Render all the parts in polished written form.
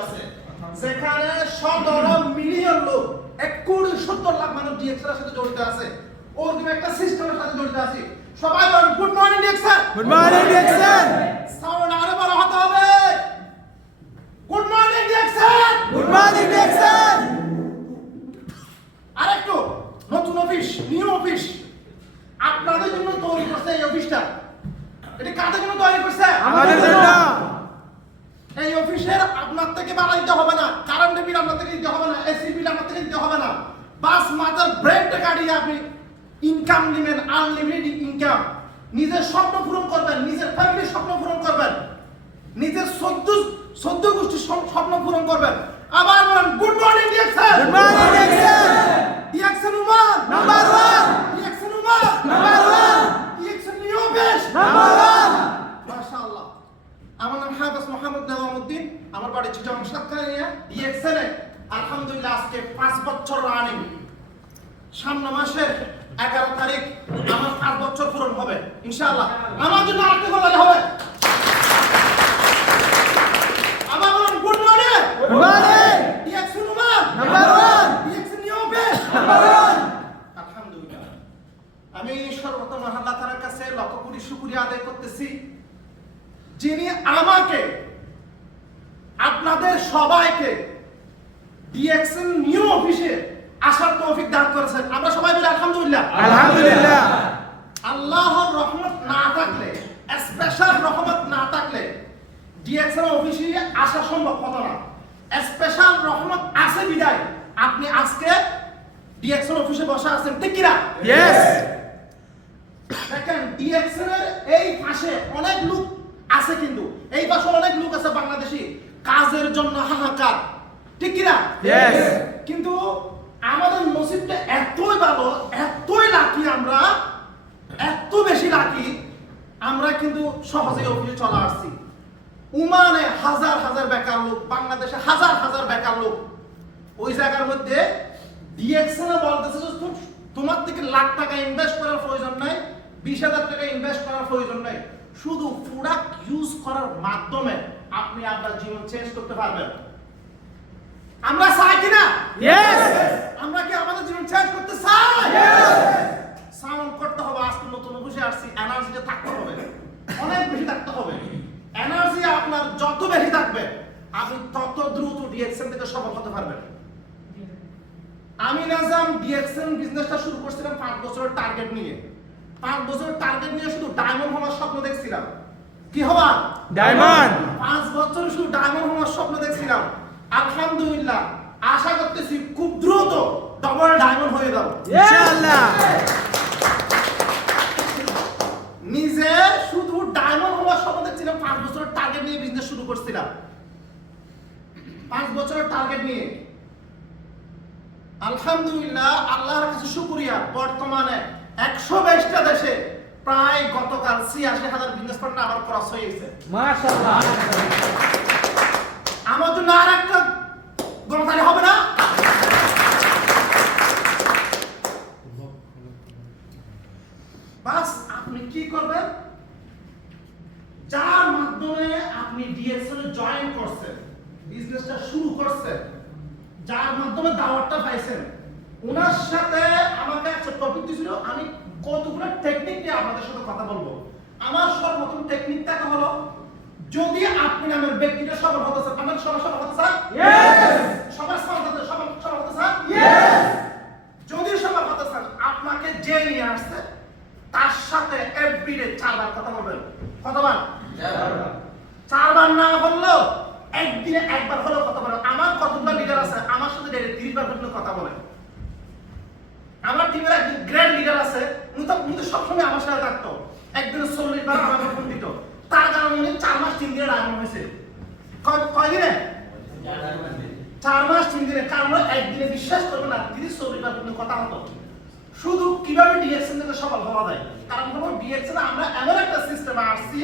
আছে যেখানে 17 মিলিয়ন লোক 1,70,00,000 মানুষ ডিএক্সের সাথে জড়িত আছে। ওর কি একটা সিস্টেমের সাথে জড়িত আছে। সবাই বলেন গুড মর্নিং ডিএক্সের। গুড মর্নিং ডিএক্সের। সাউন্ড আরো বড় হতে হবে। গুড মর্নিং ডিএক্সের। গুড মর্নিং ডিএক্সের। আরেকটু নতুন অফিস, নিউ অফিস আপনাদের জন্য তৈরি করছে এই অফিসটা। এটা কাদের জন্য তৈরি করছে? আমাদের জন্য। এই অফিসের আপনার থেকে ভাড়া দিতে হবে না, কারেন্ট বিল আপনার থেকে দিতে হবে না, এসি বিল আপনার থেকে দিতে হবে না। বাস মাথার ব্রেনটা কাটিয়ে আপনি ইনকাম নেবেন, আনলিমিটেড ইনকাম। নিজের স্বপ্ন পূরণ করবেন, নিজের ফ্যামিলির স্বপ্ন পূরণ করবেন, নিজের সদ্য গোষ্ঠীর স্বপ্ন পূরণ করবেন। আবার বলেন good morning DXN. Good morning ডিএক্সের। DXN woman number 1। DXN woman number 1। DXN new office number 1। মাশাআল্লাহ। আমার নাম হাফেজ মোহাম্মদ নেওয়ামুদ্দিন, আমার বাড়ি চিটাং সাতকানিয়া। ডিএক্সএন আলহামদুলিল্লাহ আজকে 5 বছর রানিং। সামনে মাসের 11 তারিখ আমার 5 বছর পূরণ হবে ইনশাআল্লাহ। আমার জন্য আরেকটু বললে হবে। আমার বলুন good morning. Good morning. DXN woman number 1। DXN new office number 1। আলহামদুলিল্লাহ। আমি সর্বপ্রথম আল্লাহ তাআলার কাছে লক্ষ কোটি শুকরিয়া আদায় করতেছি, যিনি আমাকে আপনাদের সবাইকে ডিএক্সএন নিউ অফিসে আসার তৌফিক দান করেছেন। আমরা সবাই বলি আলহামদুলিল্লাহ। আলহামদুলিল্লাহ। আল্লাহর রহমত না থাকলে, স্পেশাল রহমত না থাকলে ডিএক্সএন অফিসে আসা সম্ভব হতো না। স্পেশাল রহমত আছে বিদায় আপনি আজকে ডিএক্সএন অফিসে বসে আছেন, ঠিক কি না? ইয়েস। দেখেন ডিএক্সএন এর এই পাশে অনেক লোক আছে, কিন্তু এই পাশে অনেক লোক আছে বাংলাদেশি কাজের জন্য হাহাকার, ঠিক কি না? ইয়েস। কিন্তু আমাদের নসিবটা এতই ভালো, এতই লাকি, আমরা এত বেশি লাকি, আমরা কিন্তু সহজে অফিসে চলে আসছি। ওমানে হাজার হাজার বেকার লোক, বাংলাদেশে হাজার হাজার বেকার লোক। ওই জায়গার মধ্যে ডিএক্সএন বলতেছে যে তোমার থেকে লাখ টাকা ইনভেস্ট করার প্রয়োজন নাই, 20,000 টাকা ইনভেস্ট করার প্রয়োজন নাই। শুধু প্রোডাক্ট ইউজ করার মাধ্যমে আপনি আপনার জীবন চেঞ্জ করতে পারবেন। আমরা চাই কিনা? ইয়েস। আমরা কি আমাদের জীবন চেঞ্জ করতে চাই? ইয়েস। সাউন্ড করতে হবে। আজকে নতুন বসে আসছি, এনার্জিটা থাকতে হবে, অনেক বেশি থাকতে হবে। এনার্জি আপনার যত বেশি থাকবে আপনি তত দ্রুত ডিএক্সএন থেকে সফল হতে পারবেন। আমি নাজাম ডিএক্সএন বিজনেসটা শুরু করছিলাম 5 বছরের টার্গেট নিয়ে। 5 বছরের টার্গেট নিয়ে শুধু ডায়মন্ড হওয়ার স্বপ্ন দেখছিলাম। কি হওয়ার? ডায়মন্ড। 5 বছর শুধু ডায়মন্ড হওয়ার স্বপ্ন দেখছিলাম। আলহামদুলিল্লাহ আশা করতেছি খুব দ্রুত ডবল ডায়মন্ড হয়ে যাব ইনশাআল্লাহ। নিজে শুধু ডায়মন্ড হওয়ার স্বপ্ন দেখছিলাম, 5 বছরের টার্গেট নিয়ে বিজনেস শুরু করছিলাম। 5 বছরের টার্গেট নিয়ে আলহামদুলিল্লাহ আল্লাহর কাছে শুকরিয়া, বর্তমানে 120টা দেশে প্রায় গতকাল 86,000 বিজনেস পার্টনার আমার ক্রস হয়ে গেছে। মাশাআল্লাহ। আমার জন্য আর একটা গণতালি হবে না? বাস আপনি কি করবেন? যার মাধ্যমে আপনি ডিএক্সএন এ জয়েন করছেন, বিজনেসটা শুরু করছেন, যার মাধ্যমে দাওয়াতটা পাইছেন, ওনার সাথে আমাকে একটা টপিক দিয়েছিল, আমি কতগুলো টেকনিক নিয়ে আপনাদের সাথে কথা বলবো। আমার সর্বপ্রথম টেকনিকটা হলো, যদি আপনি নামের ব্যক্তিটা সফল হতে চান, আপনার সবার সফল হতে চান? ইয়েস। সবার সফল হতে চান? ইয়েস। যদি সফল হতে চান, আপনাকে যে নিয়ে আসছে তার সাথে এভরিডে 4 বার কথা বলবেন। কতবার? 4 বার না বললেও একদিনে 1 বার হলেও কথা বলেন। আমার কতগুলো লিডার আছে আমার সাথে ডেইলি 30 বার পর্যন্ত কথা বলেন। আমার টিমের একজন গ্র্যান্ড লিডার আছে, উনি তো সবসময় আমার সাথে থাকতো, একদিনে 40 বার আমাকে ফোন দিত। তার কারণে উনি 4 মাস 3 দিনে ডায়মন্ড হয়েছে। কয় দিনে? 4 মাস 3 দিনে। কারণ একদিনে বিশ্বাস করবেন না 30-40 বার পর্যন্ত কথা হতো। শুধু কিভাবে ডিএক্সএন থেকে সফল হওয়া যায়, কারণ হলো ডিএক্সএন আমরা এমন একটা সিস্টেমে আসছি,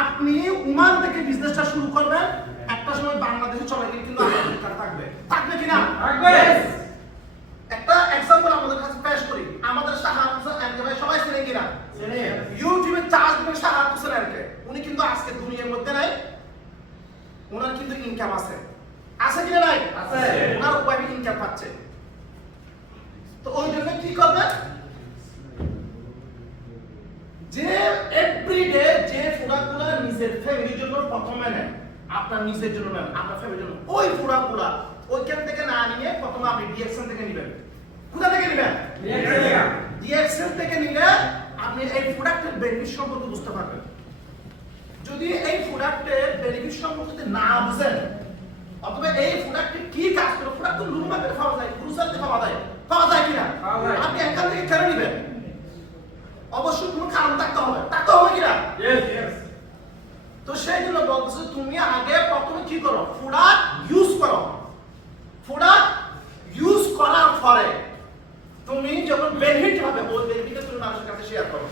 আপনি ওমান থেকে বিজনেসটা শুরু করবেন, একটা সময় বাংলাদেশে চলে গেলে কিন্তু আমেরিকা থাকবে। থাকবে কিনা? থাকবে। একটা एग्जांपल আমাদের কাছে পেশ করি। আমাদের শাহাদ হোসেন এমকে ভাই সবাই চেনেন কিনা? চেনেন। ইউটিউবে চার্জ দিবেন শাহাদ হোসেন এমকে। উনি কিন্তু আজকে দুনিয়ার মধ্যে নাই। ওনার কিন্তু ইনকাম আছে, আছে কিনা নাই? আছে। ওনার ওয়াইফ ইনকাম পাচ্ছে। তো ওই জন্য কি করবেন, যে এভরিডে যে প্রোডাক্টগুলো নিজের ফ্যামিলির জন্য প্রথমে নেন, আপনার নিজের জন্য নেন, আপনার ফ্যামিলির জন্য, ওই প্রোডাক্টগুলো ওইখান থেকে না নিয়ে প্রথমে আপনি ডিএক্সএল থেকে নেবেন। কোথা থেকে নেবেন? ডিএক্সএল থেকে নিলে আপনি এই প্রোডাক্টের বেনিফিট সম্পর্কে বুঝতে পারবেন। যদি এই প্রোডাক্টের বেনিফিট সম্পর্কে না বুঝেন, অথবা এই প্রোডাক্টে কি কাজ করে, প্রোডাক্ট তো লুম মার্কেটে পাওয়া যায়, গ্রোসারিতে পাওয়া যায় কিনা, আপনি এখান থেকে কেন নেবেন? অবশ্যই কোনো কারণ থাকতে হবে কিনা? তো সেই জন্য বলতেছে তুমি আগে প্রথমে কি করো, প্রোডাক্ট ইউজ করো। প্রোডাক্ট ইউজ করার পরে তুমি যখন বেনিফিট হবে, ওই বেনিফিটটা তুমি মানুষের কাছে শেয়ার করো।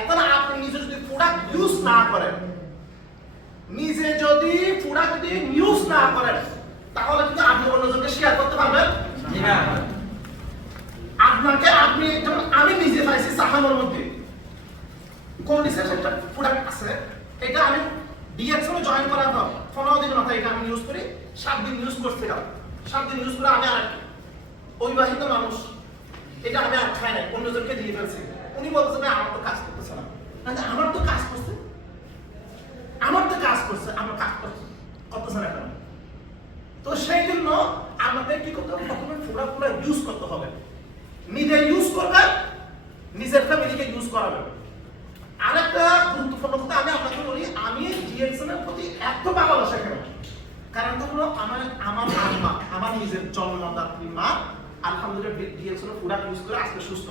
এখন আপনি নিজে যদি প্রোডাক্ট ইউজ না করেন, তাহলে কিন্তু আপনি অন্যজনকে শেয়ার করতে পারবেন না। আপনি যেমন আমি নিজে পাইছি সাহানোর মধ্যে কোল্ডিসের একটা প্রোডাক্ট আছে, এটা আমি ডিএক্সএল জয়েন করার পর 15 দিন মাথায় এটা আমি ইউজ করি, 7 দিন ইউজ করছিলাম। 7 দিন ইউজ করে আমি আর অবিবাহিত মানুষ, এটা আমি আর খাই নাই, অন্যজনকে দিয়ে ফেলছি। উনি বলতেছে ভাই আমার তো কাজ করতেছে না। আমার তো কাজ করছে, আমার কাজ করতেছে না কেন? তো সেই জন্য আমাদের কি করতে হবে, প্রথমে প্রোডাক্টগুলো ইউজ করতে হবে। নিজে ইউজ করবেন, নিজের ফ্যামিলিকে ইউজ করাবেন। আরেকটা গুরুত্বপূর্ণ কথা আমি আপনাকে বলি, আমি ডিএক্সএল এর প্রতি এত ভালোবাসা কেন? কারণ তো হলো আমার আম্মা, আমার নিজের জন্মদাত্রী মা আলহামদুলিল্লাহ ডিএক্সএল এর প্রোডাক্ট ইউজ করে আজকে সুস্থ।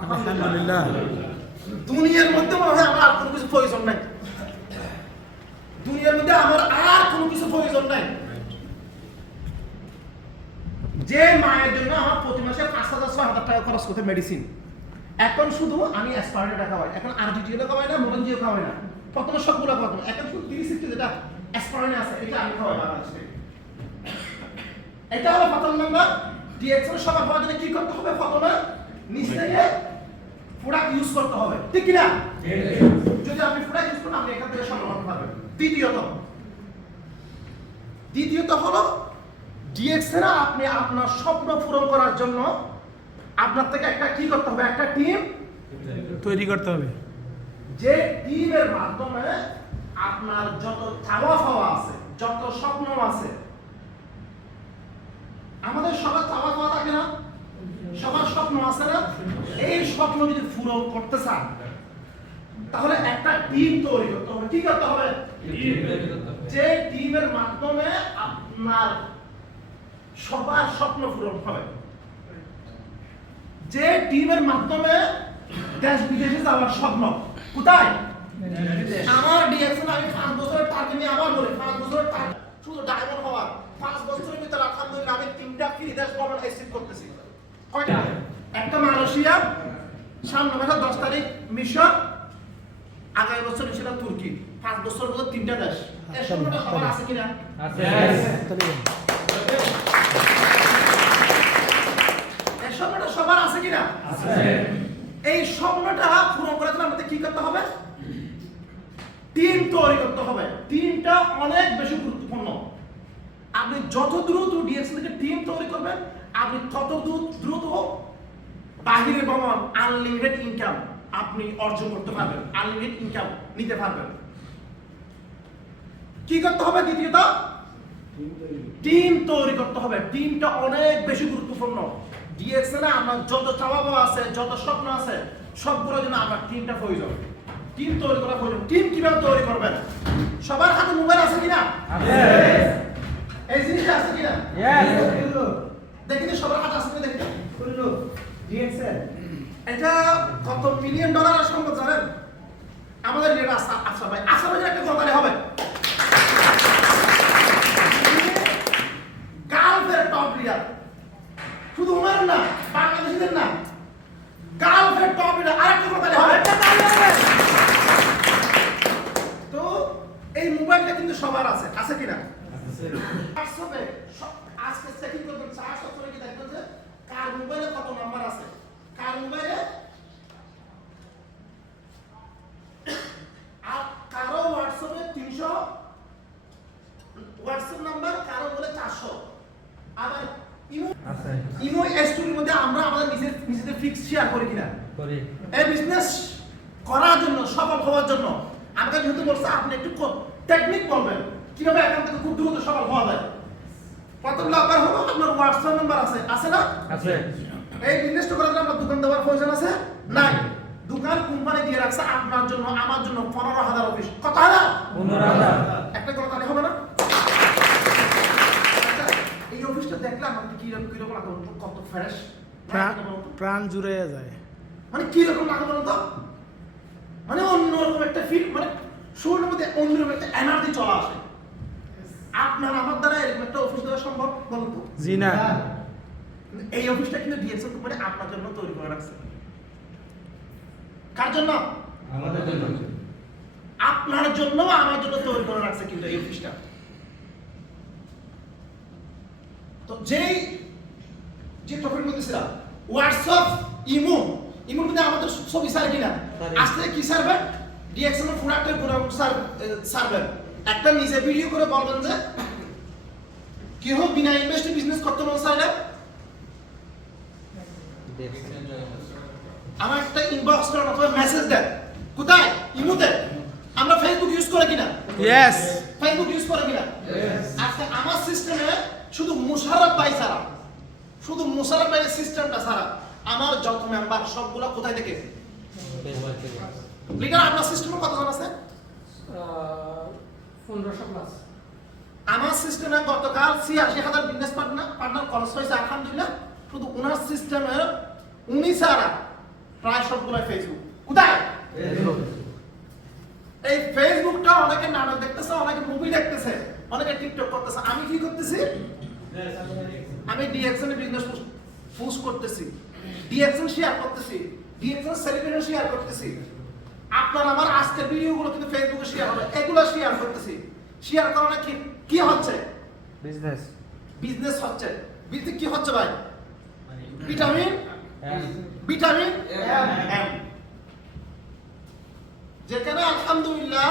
আলহামদুলিল্লাহ। দুনিয়ার মধ্যে মনে হয় আমার আর কোনো কিছু প্রয়োজন নাই, দুনিয়ার মধ্যে আমার আর কোনো কিছু প্রয়োজন নাই। যে মায়ের জন্য আমার প্রতি মাসে 5,000-6,000 টাকা খরচ করতে মেডিসিন, এখন শুধু আমি অ্যাসপারেটে টাকা পাই, এখন আরজিটিও খাওয়াই না, মোবাইল খাওয়াই না, প্রথমে সবগুলো প্রথমে, এখন শুধু 30 যেটা অ্যাসপারেটে আছে এটা আমি খাওয়াই বাংলাদেশে। এটা হলো প্রথম নাম্বার। ডিএক্সএল সবার হওয়ার জন্য কি করতে হবে, প্রথমে নিজ থেকে প্রোডাক্ট ইউজ করতে হবে, ঠিক কি না? যদি আপনি প্রোডাক্ট ইউজ করেন আপনি এখান থেকে সফল হতে পারবেন। দ্বিতীয়ত হলো ডিএক্সএল আপনি আপনার স্বপ্ন পূরণ করার জন্য আপনার থেকে একটা কি করতে হবে, একটা টিম তৈরি করতে হবে, যে টিমের মাধ্যমে আপনার যত চাওয়া পাওয়া আছে, যত স্বপ্ন আছে, আমাদের সবার চাওয়া পাওয়া থাকে না, সবার স্বপ্ন আছে না, এই স্বপ্ন যদি পূরণ করতে চান তাহলে একটা টিম তৈরি করতে হবে। কি করতে হবে? যে টিমের মাধ্যমে আপনার সবার স্বপ্ন পূরণ হবে, যে টিমের মাধ্যমে দেশ বিদেশে যাওয়ার স্বপ্ন। কোথায়? আমার ডিএক্সএল আমি 5 বছরের টার্গেট নিয়ে আবার বলি, 5 বছরের টার্গেট শুধু ডায়মন্ড হওয়ার। 5 বছরের ভিতরে আলহামদুলিল্লাহ আমি 3টা ফ্রি দেশ ভ্রমণ অ্যাচিভ করতেছি। কয়টা? একটা মালয়েশিয়া, সামনে মাসে 10 তারিখ মিশর, আগামী বছর ইনশাআল্লাহ তুর্কি। 5 বছর মধ্যে 3টা দেশ। এর সম্পর্কে খবর আছে কিনা? আছে। এর সম্পর্কে সবার আছে কিনা? আছে। এই স্বপ্নটা পূরণ করার জন্য আমাদের কি করতে হবে? টিম তৈরি করতে হবে। টিমটা অনেক বেশি গুরুত্বপূর্ণ। আপনি যত দ্রুত ডিএক্সএল থেকে টিম তৈরি করবেন, আপনি তত দ্রুত বাহিরে ভ্রমণ, আনলিমিটেড ইনকাম আপনি অর্জন করতে পারবেন, আনলিমিটেড ইনকাম নিতে পারবেন। কি করতে হবে? দ্বিতীয়ত টিম তৈরি করতে হবে। টিমটা অনেক বেশি গুরুত্বপূর্ণ। ডিএক্সএল এ আমার যত চাওয়া পাওয়া আছে, যত স্বপ্ন আছে, সবগুলোর জন্য আমার টিমটা প্রয়োজন। টিম তৈরি করা প্রয়োজন। টিম কিভাবে তৈরি করবেন? সবার হাতে মোবাইল আছে কিনা? আছে। এই জিনিসটা আছে কিনা? Yes. দেখি সবার হাতে আছে কিনা দেখি। ডিএক্সএল এটা কত মিলিয়ন ডলারের সম্পদ জানেন? আমাদের রেট আচ্ছা ভাই, আচ্ছা ভাই একটা কথা হবে। গালফের টপ লিডার, শুধু ওনার না, বাংলাদেশিদের না, গালফের টপ লিডার। আরেকটা কথা হবে, তো এই মোবাইলটা কিন্তু সবার আছে, আছে কিনা? হোয়াটসঅ্যাপে আজকে চেকিং করবেন, 4 কি দেখবেন যে কার মোবাইলে কত নাম্বার আছে, কার মোবাইলে আর কারো হোয়াটসঅ্যাপে 300 হোয়াটসঅ্যাপ আবার ইমো স্টোরির মধ্যে আমরা আমাদের নিজেদের ফিক্স শেয়ার করি কিনা করি। এই বিজনেস করার জন্য, সফল হওয়ার জন্য আমাকে যেহেতু বলছে আপনি একটু টেকনিক বলবেন কিভাবে এখান থেকে খুব দ্রুত সফল হওয়া যায়। প্রথম নাম্বার হলো আপনার হোয়াটসঅ্যাপ নাম্বার আছে না? আছে। এই বিজনেসটা করার জন্য আপনার দোকান দেওয়ার প্রয়োজন আছে? নাই। দোকান কোম্পানি দিয়ে রাখছে আপনার জন্য, আমার জন্য 15,000 অফিস। কত না? 15,000। একটা কথা তাহলে হবে না? আচ্ছা, এই অফিসটা দেখলে আমার কি রকম লাগে বলুন তো? কত ফ্রেশ, প্রাণ জুড়ে যায়। মানে কি রকম লাগে বলুন তো? মানে অন্যরকম একটা ফিল, মানে শরীরের মধ্যে অন্যরকম একটা এনার্জি চলে আসে। আপনার আমার দ্বারা এরকম একটা অফিস দেওয়া সম্ভব বলুন তো? জি না। এই অফিসটা কিন্তু ডিএক্সএল কোম্পানি আপনার জন্য তৈরি করে রাখছে। কার জন্য? আমাদের জন্য। আপনার জন্য, আমার জন্য তৈরি করে রাখছে কিন্তু এই অফিসটা। তো যে টপিক মধ্যে ছিল হোয়াটসঅ্যাপ, ইমোর মধ্যে আমাদের ছবি সার কিনা আসলে কি সারবে? ডিএক্সএল এর প্রোডাক্টের গুণাগুণ সারবেন। একটা নিজে ভিডিও করে বলবেন যে কেউ বিনা ইনভেস্টে বিজনেস করতে মন চাইলে আমার একটা ইনবক্স করেন অথবা মেসেজ দেন। কোথায়? ইমোতে। আমরা ফেসবুক ইউজ করে কিনা? ইয়েস। ফেসবুক ইউজ করে কিনা? আজকে আমার সিস্টেমে শুধু মুশারফ ভাই ছাড়া, শুধু মুশারফ ভাইয়ের সিস্টেমটা ছাড়া আমার যত মেম্বার সবগুলো কোথায় থেকে? লিডার আপনার সিস্টেমে কতজন আছে? 1500 প্লাস। আমার সিস্টেমে গতকাল 86,000 বিজনেস পার্টনার খরচ হয়েছে আলহামদুলিল্লাহ। শুধু ওনার সিস্টেমে উনি ছাড়া প্রায় সবগুলো ফেসবুক। কোথায়? এই ফেসবুকটা অনেকে নাটক দেখতেছে, অনেকে মুভি দেখতেছে, অনেকে টিকটক করতেছে। আমি কি করতেছি? আমি ডিএক্সএল এর বিজনেস পোস্ট করতেছি, ডিএক্সএল শেয়ার করতেছি, ডিএক্সএল সেলিব্রেশন শেয়ার করতেছি। আপনার আমার আজকের ভিডিওগুলো কিন্তু ফেসবুকে শেয়ার হবে, এগুলো শেয়ার করতেছি। শেয়ার করানো কি হচ্ছে? বিজনেস হচ্ছে। বিজনেস কি হচ্ছে ভাই? Vitamin M. যেখানে আলহামদুলিল্লাহ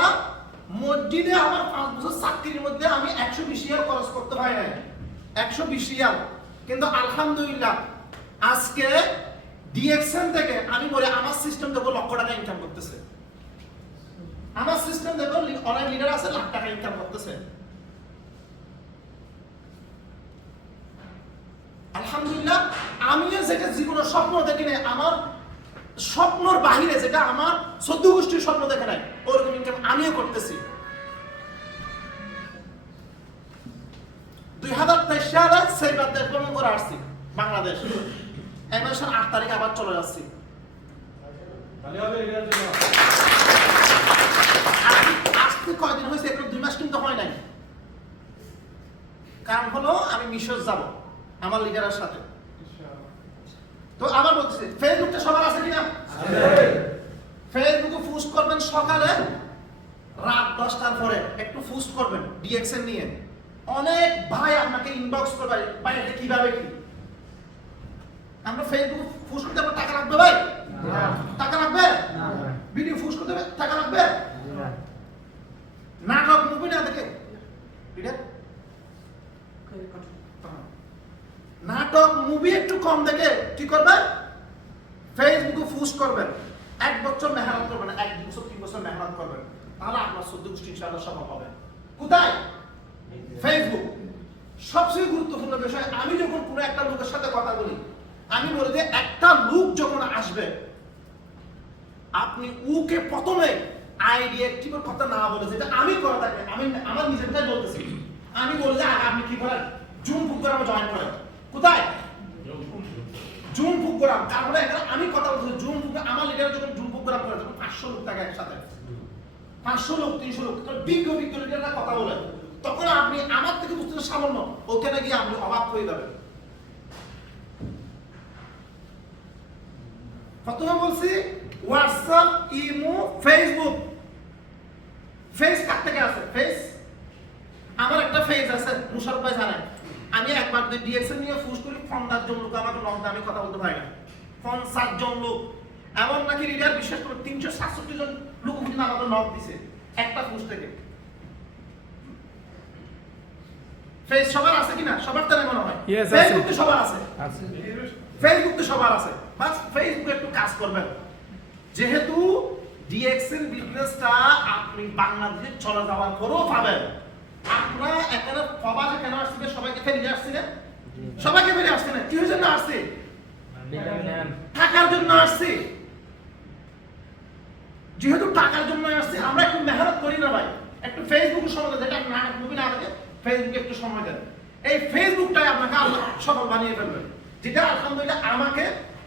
মসজিদে আমার 5 বছর চাকরির মধ্যে আমি 120 রিয়াল খরচ করতে পারি নাই, 120 রিয়াল। কিন্তু আলহামদুলিল্লাহ আজকে ডিএক্সএল থেকে আমি বলি আমার সিস্টেম দেখো লক্ষ টাকা ইনকাম করতেছে। আমার সিস্টেম দেখো অনেক লিডার আছে লাখ টাকা ইনকাম করতেছে। আলহামদুলিল্লাহ আমিও যেটা জীবনের স্বপ্ন দেখি নাই, আমার স্বপ্নর বাহিরে যেটা আমার 14 গোষ্ঠীর স্বপ্ন দেখে নাই, ওরকম ইনকাম আমিও করতেছি। 2023 সালে সেইবার ভ্রমণ করে আসছি বাংলাদেশ। এই মাসের 8 তারিখে আবার চলে যাচ্ছি। আজকে কয়দিন হয়েছে? এগুলো 2 মাস কিন্তু হয় নাই। কারণ হলো আমি মিশর যাব আমার লিডারের সাথে। তো আবার বলতেছি ফেসবুকটা সবার আছে কিনা? ফেসবুকে পোস্ট করবেন সকালে, রাত 10টার পরে একটু পোস্ট করবেন ডিএক্সএল নিয়ে। অনেক ভাই আপনাকে ইনবক্স করবে, ভাই এটা কিভাবে কি? আমরা ফেসবুকে পোস্ট করতে আপনার টাকা লাগবে ভাই? টাকা লাগবে? ভিডিও পোস্ট করতে টাকা লাগবে? নাটক মুভি না দেখে নাটক মুভি একটু কম দেখে কি করবেন? ফেসবুকে পোস্ট করবেন। 1 বছর মেহনত করবেন, 1 বছর 3 বছর মেহনত করবেন, তাহলে আপনার 14 গোষ্ঠী ইনশাআল্লাহ সফল হবে। কোথায়? ফেসবুক। সবচেয়ে গুরুত্বপূর্ণ বিষয়, আমি যখন কোনো একটা লোকের সাথে কথা বলি, আমি বলি যে একটা লোক যখন আসবে আপনি ওকে প্রথমে আইডিয়া অ্যাক্টিভের কথা না বলে, যেটা আমি করে থাকি, আমি আমার নিজেরটাই বলতেছি, আমি বলি যে আপনি কি করেন? জুম প্রোগ্রামে জয়েন করেন। কোথায়? Zoom programme. কারণ এখানে আমি কথা বলছি জুম প্রোগ্রাম। আমার লিডার যখন জুম প্রোগ্রাম করে তখন 500 লোক থাকে একসাথে, 500 লোক 300 লোক, বিজ্ঞ লিডাররা কথা বলে, তখন আপনি আমার থেকে বুঝতে সামান্য, ওখানে গিয়ে আপনি অবাক হয়ে যাবেন। প্রথমে বলছি হোয়াটসঅ্যাপ, ইমো, ফেসবুক। ফেস কার থেকে আছে? ফেস আমার একটা ফেস আছে, মুশারফ ভাই জানেন। আমি একবার ডিএক্সএল নিয়ে পোস্ট করি, 50 জন লোক আমাকে নক দেয়, আমি কথা বলতে পারি না। 50 জন লোক, এমন নাকি লিডার বিশ্বাস করে 367 জন লোক কিন্তু আমাকে নক দিছে একটা পোস্ট থেকে। ফেস সবার আছে কিনা? সবার তো মনে হয় Yes, আছে। ফেসবুক তো সবার আছে, আছে। ফেসবুক তো সবার আছে, বাস ফেসবুকে একটু কাজ করবেন। যেহেতু ডিএক্সএল বিজনেসটা আপনি বাংলাদেশে চলে যাওয়ার পরেও পাবেন। আপনারা এখানে প্রবাসে কেন আসছেন? সবাইকে ফেলে আসছি না? সবাইকে ফেলে আসছি না? কি জন্য আসছি? টাকার জন্য আসছি। যেহেতু টাকার জন্য আসছি, আমরা একটু মেহনত করি না ভাই? একটু ফেসবুকে সময় দেন, যেটা না মুভি না দেখে ফেসবুকে একটু সময় দেন। এই ফেসবুকটাই আপনাকে আল্লাহ সফল বানিয়ে ফেলবে, যেটা আলহামদুলিল্লাহ আমাকে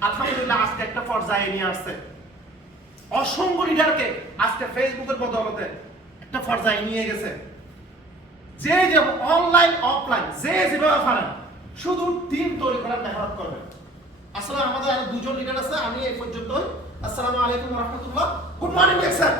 আলহামদুলিল্লাহ আজকে একটা পর্যায়ে নিয়ে আসছে। অসংখ্য লিডারকে আজকে ফেসবুকের বদৌলতে একটা পর্যায়ে নিয়ে গেছে। যে যে অনলাইন অফলাইন যে যেভাবে পারেন, শুধু টিম তৈরি করার মেহনত করবেন। আসলে আমাদের আরো দুজন লিডার আছে, আমি এই পর্যন্ত। আসসালামু আলাইকুম ওয়া রাহমাতুল্লাহ। Good morning sir.